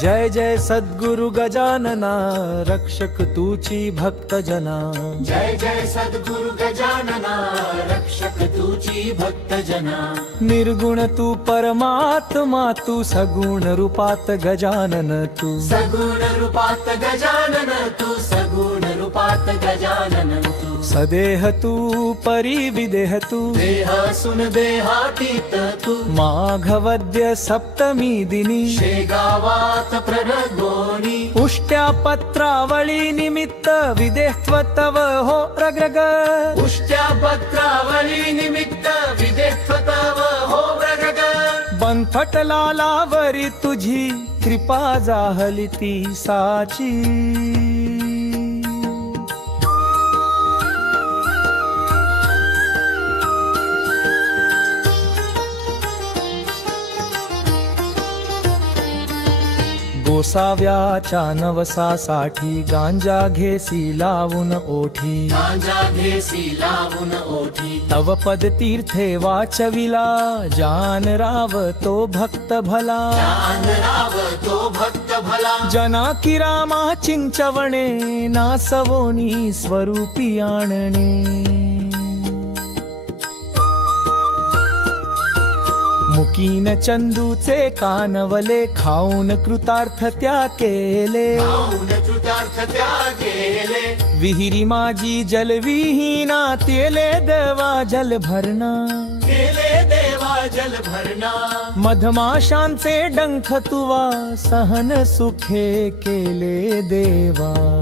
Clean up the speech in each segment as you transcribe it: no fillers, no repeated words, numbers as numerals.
जय जय सद्गुरु गजानना, रक्षक तूची भक्त जना। जय जय सद्गुरु गजानना, रक्षक तूची भक्त जना। निर्गुण तू परमात्मा, तू सगुण रूपात गजानन तू। सगुण रूपात गजानन तू, सगुण रूपात गजानन तू। सदेह तू परिविदेह तू, देह सुन देहातीत तू। माघवद्य सप्तमी दिनी, शेगावात प्ररगोनी। उष्ट्या पत्रावळी निमित्त विदेहत्व तव हो रगरग। उष्ट्या पत्रावळी निमित्त विदेहत्व तव हो रगरग। बनफट लालावरी तुझी कृपा जाहली ती साची। गोसाव्याच्या नवसासाठी गांजा घेसी लावून ओठी। गांजा घेसी लावून ओठी। तव पद तीर्थे वाचविला, जान राव तो भक्त भला। जान राव तो भक्त भला। जना की रामा चिंचवणे, नासवोनी स्वरूपी आणणे। मुकीन चंदूचे कानवले, खाऊन कृतार्थ त्या केले। खाऊन कृतार्थ त्या केले। विहिरी माझी जलविहीना, तेले देवा जल भरणा। केले देवा जल भरणा। मधमाशांचे डंख तुवा, सहन सुखे केले देवा।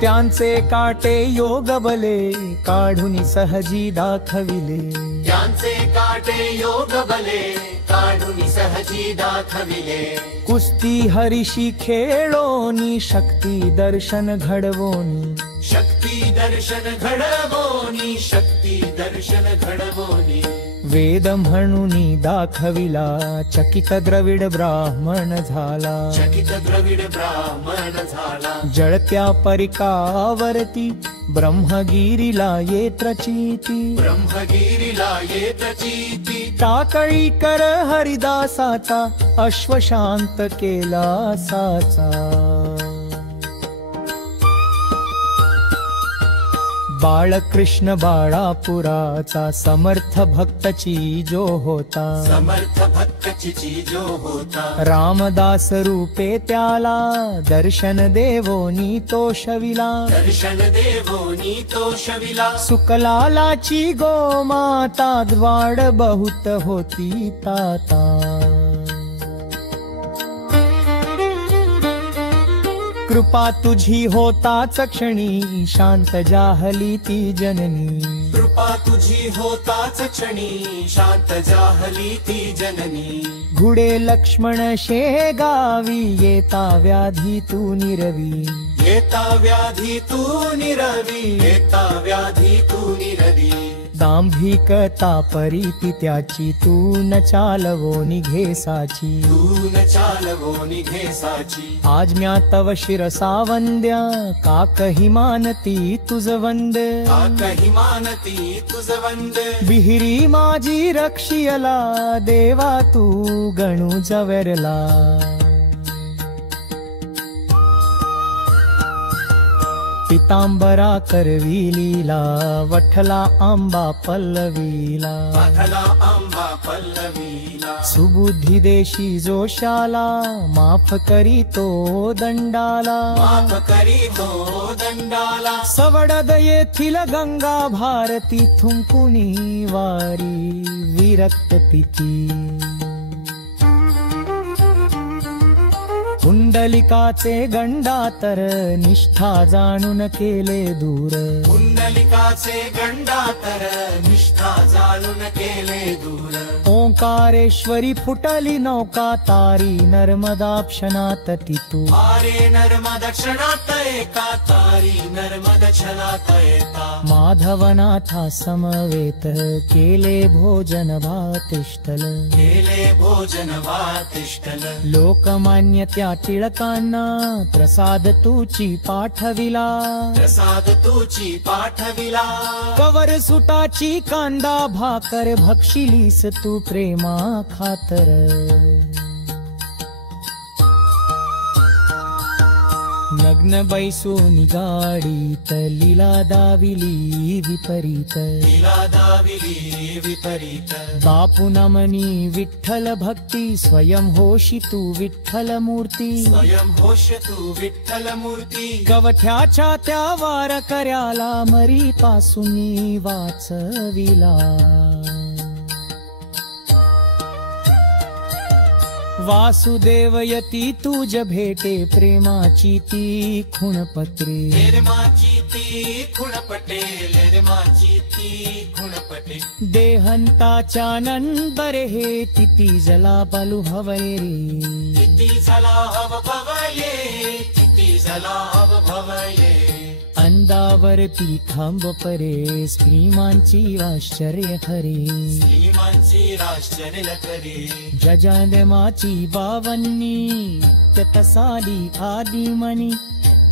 त्यांचे काटे योग बले, काढून सहजी दाखविले। त्यांचे काटे योग बले, काढून सहजी दाखविले। कुस्ती हरिशी खेळोनी, शक्ती दर्शन घडवोनी। शक्ती दर्शन घडवोनी, शक्ती दर्शन घडवोनी। वेद म्हणूनी दाखविला, चकित द्रविड ब्राह्मण झाला। चकित द्रविड ब्राह्मण झाला। जळत्या परिकावरती, ब्रह्मगिरीला ये प्रचिती। ब्रह्मगिरीला ये प्रचिती। टाकळी कर हरिदासाचा, अश्वशांत केला साचा। बाळकृष्ण बाळापुराचा, समर्थ भक्तची जो होता। समर्थ भक्तची जो होता। रामदास रूपे त्याला, दर्शन देवोनी तो शविला। दर्शन देवोनी तो शविला। सुकलालाची गोमाता, द्वाड बहुत होती ताता। कृपा तुझी होताच क्षणी, शांत जाहली ती जननी। कृपा तुझी होताच क्षणी, शांत जाहली ती जननी। घुडे लक्ष्मण शेगावी, येता व्याधी तू निरवी। येता व्याधी तू निरवी। येता व्याधी तू निरवी। दांभिकता परीती त्याची, तू न चालवो निघेसाची। तू न चालवो निघेसाची। आज म्या तव शिरसा वंद्या, का कही मानती तुझ वंद। का कही मानती तुझ वंद। विहिरी माझी रक्षियला, देवा तू गणू जवरला। पितांबरा करविलीला, वठला आंबा पल्लवीला। वठला आंबा पल्लवीला। सुबुद्धी देशी जोशाला, माफ करी तो दंडाला। माफ करी तो दंडाला। सवडद येथील गंगा भारती, थुंकुनी वारी विरक्त पिती। कुंडलिकाचे गंडातर, निष्ठा जाणून केले दूर। कुंडलिकाचे गंडातर, निष्ठा जाणून केले दूर। ओंकारेश्वरी फुटली नौका, तारी नर्मदा क्षणात तितू। तारे नर्मदा क्षणात एका, तारी नर्मदा क्षणात एका। माधवनाथा समवेत, केले भोजन भातिष्ठल। केले भोजन वातिष्ठल। लोकमान्य त्या टिळकांना प्रसाद तुची पाठविला, प्रसाद तुची पाठविला. कवर सुटाची कांदा भाकर भक्षिलीस तू प्रेमा खातर. नग्न बैसून गाडीत लीला दाविली विपरीत, लीला दाविली विपरीत. बापू नमनी विठ्ठल भक्ती स्वयं होशी तू विठ्ठल मूर्ती, स्वयं होश तू विठ्ठल मूर्ती. कवठ्याच्या त्या वारकऱ्याला मरी पासून वाचविला. वासुदेवयती तुझ भेटे प्रेमाची ती खुणपत्रे, प्रेमाची ती खुणपटे, प्रेमाची ती खुणपटे. देहंताच्या नंदरे हे तिती जला बलू हवये रे, किती झाला हव भवये, किती झाला हव भवये. अंदावरती खांब परे श्रीमांची आश्चर्य हरे, श्रीमांची आश्चर्य करे. जजानमाची बावन्नी तसाली आदिमनी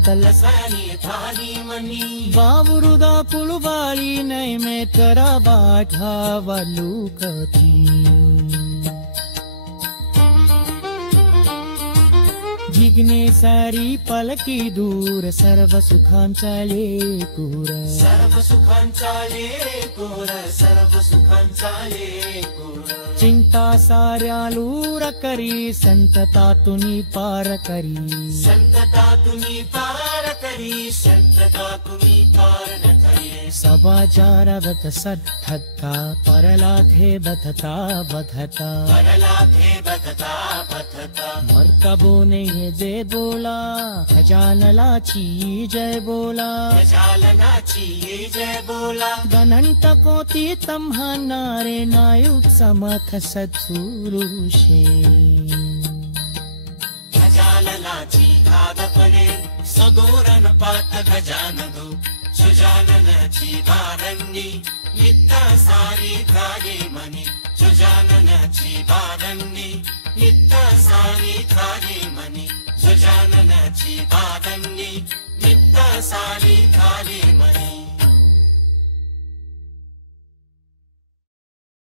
तलसानी थानी मनी. बावरुदा पुलवाली नय में तरा बाठा वालुकती. जिग्ने सारी पलकी दूर सर्व सुखांचा लेकूर, सर्व सुखांचा लेकूर, सर्व सुखांचा लेकूर. चिंता साऱ्या लूर करी संतता तुनी पार करी, संतता तुम्ही पार करी, संतता तुम्ही पार न करी. सबाजारवत सद्धत्ता परलाघे बधता बधता, परलाभे बधता बधता. मर्कबोने जय बोला खजानलाची जय बोला, गजाननाची जय बोला. गणंत कोटी तम्हानारे नायुक समथ सत्पुरुषे. गजाननाची खादपणे सदोरन पात गजाननो. सुजाननाची बारण्णी नित्य सारी खाली मनी. सुजाननाची बारण्णी नित्य सारी खाली मनी. सुजाननाची बारण्णी नित्य सारी खाली मनी.